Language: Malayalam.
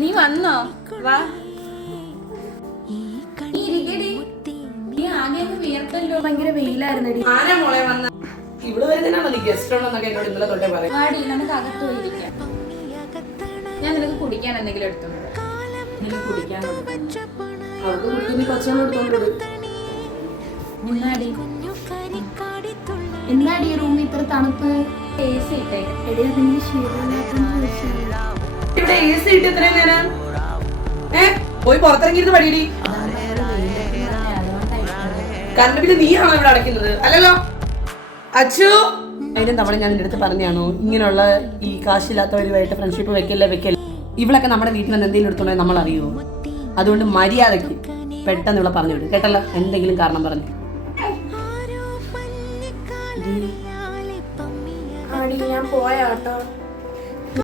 നീ വന്നോ? വാ. നീ ആകെ വിയർത്തല്ലോ. ഭയങ്കര വെയിലായിരുന്നടി. ആരാ മോളെ വന്ന? ഇവിടെ വരുന്നതിനാണോ നീ ഗസ്റ്റ് ഉണ്ടെന്നൊക്കെ എന്നോട് ഇന്നലെ തൊട്ടേ പറയും. വാടി, നമുക്ക് അകത്ത് പോയിരിക്കാം. ഞാൻ നിനക്ക് കുടിക്കാൻ എന്തെങ്കിലും എടുത്തോണ്ട് വരാം. നിനക്ക് കുടിക്കാൻ അവർക്ക് കുടിക്കുന്ന പച്ചവെള്ളം എടുത്തോണ്ട് എന്താടി റൂമിൽ ഇത്ര തണുപ്പ്? AC ഇട്ടേക്ക്. ഇവിടെ AC ഇട്ട് ഇത്രയും നേരം പോയി പുറത്തിറങ്ങിയിരുന്ന് പടിയടി. കറണ്ട് ബില്ല് നീയാണോ ഇവിടെ അടയ്ക്കുന്നത്? അല്ലല്ലോ അച്ചു. അതിനും തവണ ഞാൻ നിന്റെ അടുത്ത് പറഞ്ഞാണോ ഇങ്ങനെയുള്ള ഈ കാശില്ലാത്തവരുമായിട്ട് ഫ്രണ്ട്ഷിപ്പ് വെക്കല്ലേ. ഇവളൊക്കെ നമ്മുടെ വീട്ടിൽ നിന്ന് എന്തെങ്കിലും എടുത്തോണ്ടോ നമ്മൾ അറിയുമോ? അതുകൊണ്ട് മര്യാദയ്ക്ക് പെട്ടെന്ന് ഇവിടെ പറഞ്ഞു വിടും കേട്ടല്ലോ. എന്തെങ്കിലും കാരണം പറഞ്ഞു ഞാൻ പോയാട്ടോ.